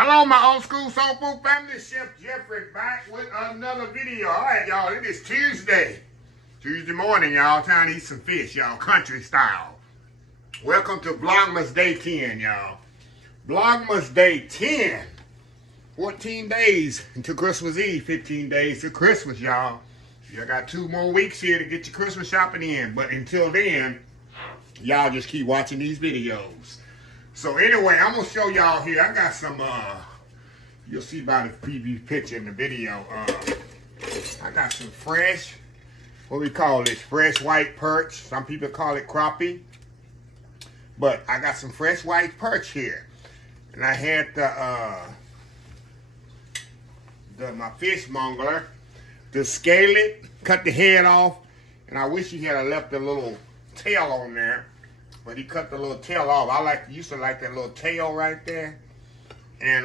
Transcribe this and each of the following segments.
Hello, my old school soul food family. Chef Jeffrey back with another video. All right, y'all. It is Tuesday. Tuesday morning, y'all. Time to eat some fish, y'all. Country style. Welcome to Vlogmas Day 10, y'all. Vlogmas Day 10. 14 days until Christmas Eve. 15 days to Christmas, y'all. You got 2 more weeks here to get your Christmas shopping in. But until then, y'all just keep watching these videos. So anyway, I'm going to show y'all here. I got some, you'll see by the preview picture in the video. I got some fresh, what we call this, fresh white perch. Some people call it crappie. But I got some fresh white perch here. And I had my fishmonger to scale it, cut the head off. And I wish he had left a little tail on there. But he cut the little tail off. I used to like that little tail right there. And,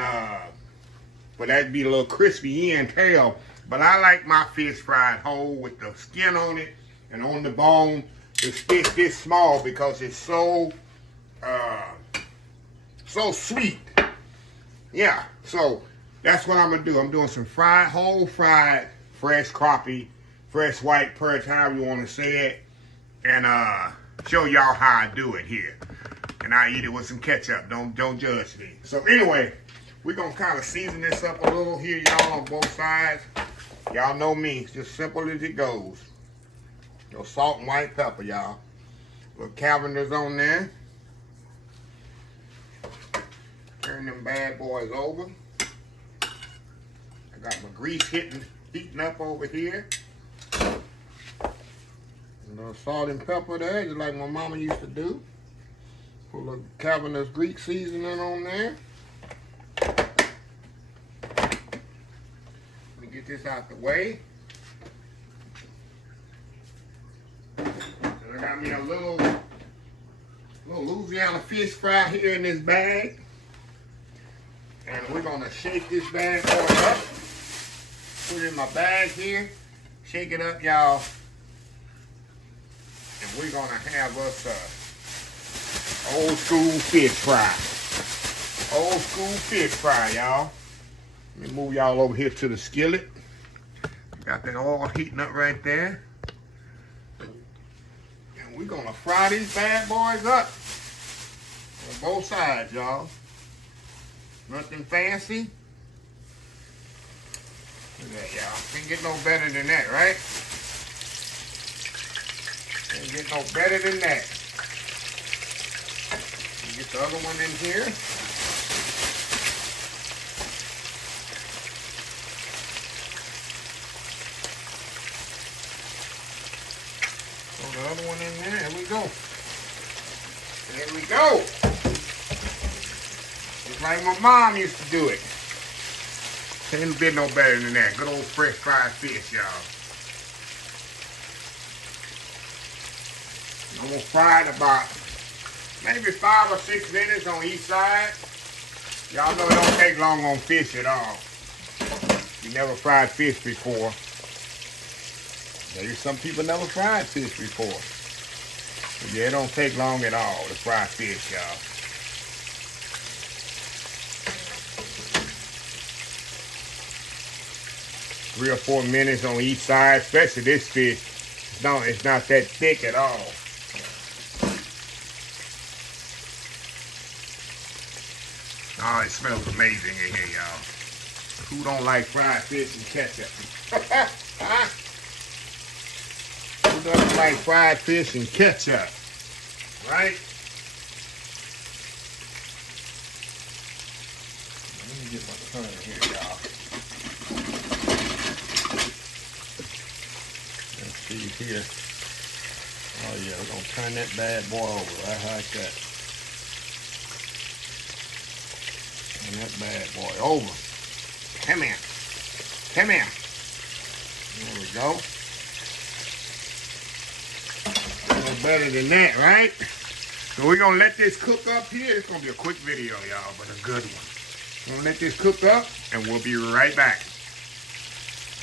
but that'd be a little crispy end tail. But I like my fish fried whole with the skin on it and on the bone. It's fish this small because it's so sweet. Yeah, so that's what I'm gonna do. I'm doing some whole fried, fresh crappie, fresh white perch, however you want to say it. And, show y'all how I do it here. And I eat it with some ketchup. Don't judge me. So anyway, we're going to kind of season this up a little here, y'all, on both sides. Y'all know me. It's just simple as it goes. No salt and white pepper, y'all. Little Cavender's on there. Turn them bad boys over. I got my grease heating up over here. A little salt and pepper there, just like my mama used to do. Put a little Cavender's Greek seasoning on there. Let me get this out the way. So I got me a little Louisiana fish fry here in this bag. And we're gonna shake this bad boy up. Put it in my bag here. Shake it up, y'all. And we're gonna have us a old school fish fry. Old school fish fry, y'all. Let me move y'all over here to the skillet. Got that oil heating up right there. And we're gonna fry these bad boys up on both sides, y'all. Nothing fancy. Look at that, y'all. Can't get no better than that, right? Can't get no better than that. Get the other one in here. Throw the other one in there. There we go. There we go. Just like my mom used to do it. Can't get no better than that. Good old fresh fried fish, y'all. I'm gonna fry it about maybe 5 or 6 minutes on each side. Y'all know it don't take long on fish at all. You never fried fish before. Maybe some people never fried fish before. But yeah, it don't take long at all to fry fish, y'all. Three or 4 minutes on each side, especially this fish. It's not that thick at all. Oh, it smells amazing in here, y'all. Who don't like fried fish and ketchup? Who doesn't like fried fish and ketchup? Right? Let me get my turn here, y'all. Let's see here. Oh yeah, we're gonna turn that bad boy over right like that. And that bad boy over. Come here. Come here. There we go. No better than that, right? So we're going to let this cook up here. It's going to be a quick video, y'all, but a good one. We're going to let this cook up, and we'll be right back.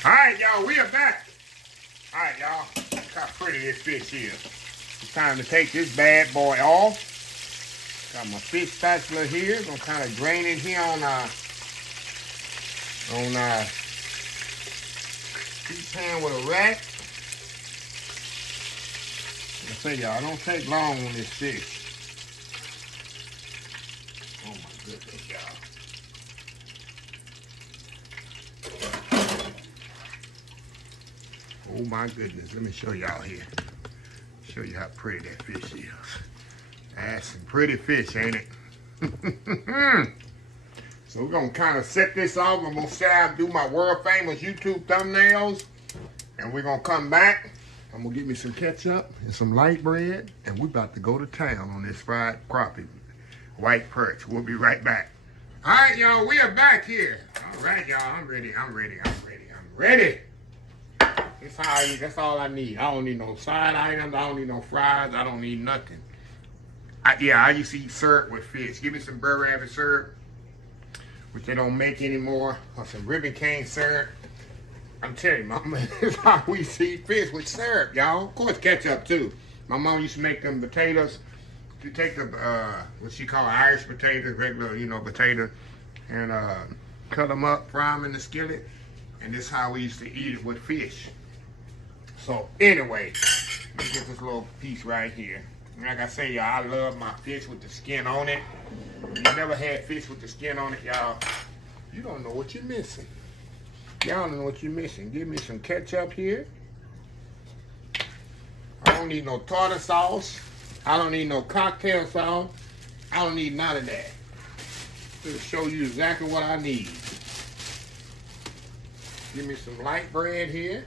All right, y'all, we are back. All right, y'all. Look how pretty this fish is. It's time to take this bad boy off. Got my fish spatula here. Gonna kind of drain it here on on our heat pan with a rack. I say y'all, it don't take long on this fish. Oh my goodness, y'all. Oh my goodness, let me show y'all here. Show you how pretty that fish is. That's some pretty fish, ain't it? So we're gonna kind of set this off. I'm gonna sit down, do my world famous YouTube thumbnails, and we're gonna come back. I'm gonna get me some ketchup and some light bread, and we're about to go to town on this fried crappie, white perch. We'll be right back. All right, y'all, we are back here. All right, y'all, I'm ready. That's how I eat. That's all I need. I don't need no side items. I don't need no fries. I don't need nothing. I used to eat syrup with fish. Give me some Burr Rabbit syrup, which they don't make anymore, or some ribbon cane syrup. I'm telling you, Mama, that's how we eat fish with syrup, y'all. Of course, ketchup too. My mom used to make them potatoes. You take the what she call Irish potatoes, regular, potato, and cut them up, fry them in the skillet, and this is how we used to eat it with fish. So anyway, let me get this little piece right here. Like I say, y'all, I love my fish with the skin on it. If you never had fish with the skin on it, y'all, you don't know what you're missing. Y'all don't know what you're missing. Give me some ketchup here. I don't need no tartar sauce. I don't need no cocktail sauce. I don't need none of that. To show you exactly what I need. Give me some light bread here.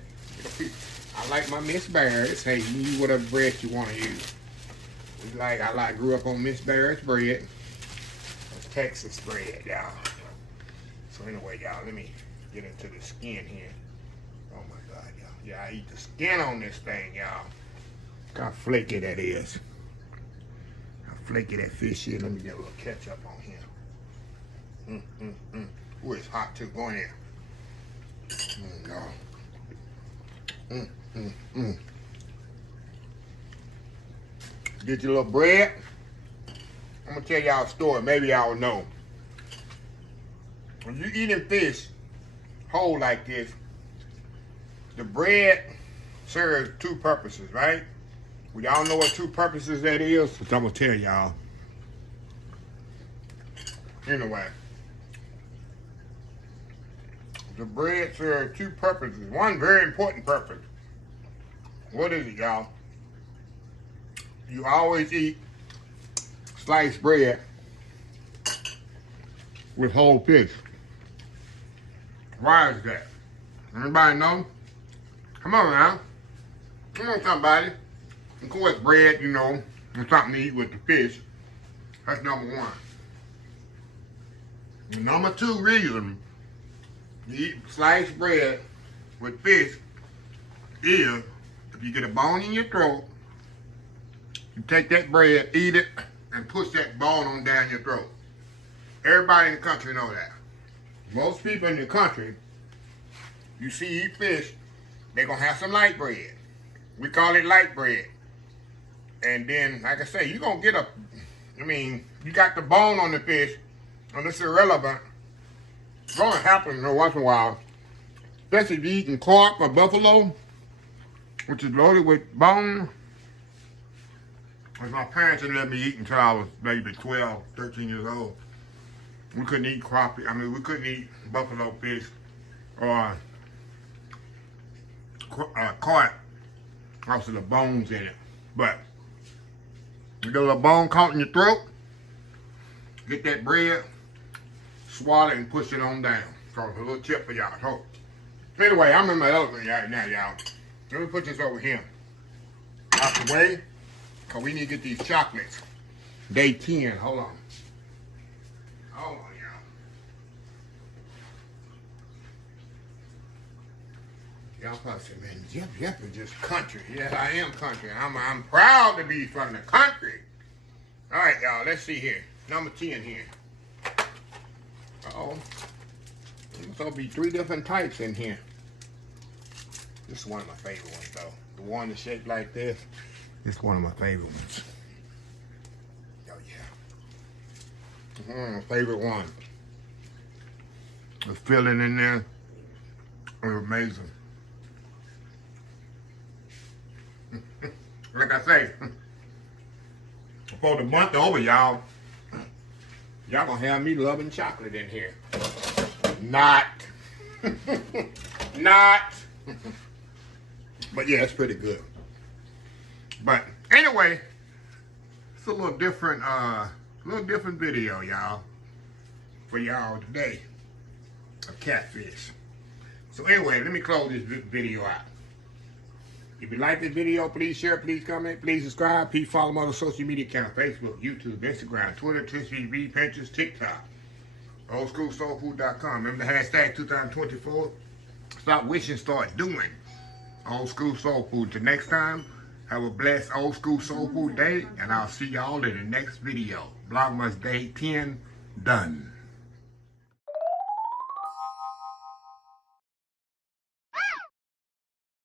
I like my Miss Barrett's. Hey, you use whatever bread you want to use. Grew up on Miss Barrett's bread. That's Texas bread, y'all. So anyway, y'all, let me get into the skin here. Oh my God, y'all. Yeah, I eat the skin on this thing, y'all. Look how flaky that is. How flaky that fish is. Let me get a little ketchup on here. Ooh, it's hot too. Go in there. Get your little bread. I'm gonna tell y'all a story. Maybe y'all know. When you're eating fish whole like this, the bread serves two purposes, right? Well, y'all know what two purposes that is? So I'm gonna tell y'all. Anyway, the bread serves two purposes. One very important purpose. What is it, y'all? You always eat sliced bread with whole fish. Why is that? Anybody know? Come on now. Come on, somebody. Of course, bread, and something to eat with the fish. That's number one. The number two reason you eat sliced bread with fish is if you get a bone in your throat, you take that bread, eat it, and push that bone on down your throat. Everybody in the country know that. Most people in the country, you see eat fish, they're going to have some light bread. We call it light bread. And then, like I say, you're going to get you got the bone on the fish, and it's irrelevant. It's going to happen once in a while. Especially if you're eating carp or buffalo, which is loaded with bone. Because my parents didn't let me eat until I was maybe 12, 13 years old. We couldn't eat crappie. We couldn't eat buffalo fish or carp because of the bones in it. But you get a little bone caught in your throat, get that bread, swallow it, and push it on down. So it's a little tip for y'all. So anyway, I'm in my elephant right now, y'all. Let me put this over here out the way, because we need to get these chocolates. Day 10. Hold on. Hold on, y'all. Y'all probably say, man, Jeff is just country. Yes, I am country. I'm proud to be from the country. All right, y'all, let's see here. Number 10 here. Uh-oh. There's going to be 3 different types in here. This is one of my favorite ones, though. The one that's shaped like this. This is one of my favorite ones. Oh, yeah. My favorite one. The filling in there is amazing. Like I say, before the month over, y'all gonna have me loving chocolate in here. Not. Not. But yeah, it's pretty good. But anyway, it's a little different video, y'all, for y'all today of catfish. So anyway, let me close this video out. If you like this video, please share, please comment, please subscribe, please follow my other social media accounts: Facebook, YouTube, Instagram, Twitter, Twitch TV, Pinterest, TikTok, oldschoolsoulfood.com. Remember the hashtag 2024. Stop wishing, start doing. Old School Soul Food. Till next time, have a blessed Old School Soul Food day, and I'll see y'all in the next video. Vlogmas Day 10 done.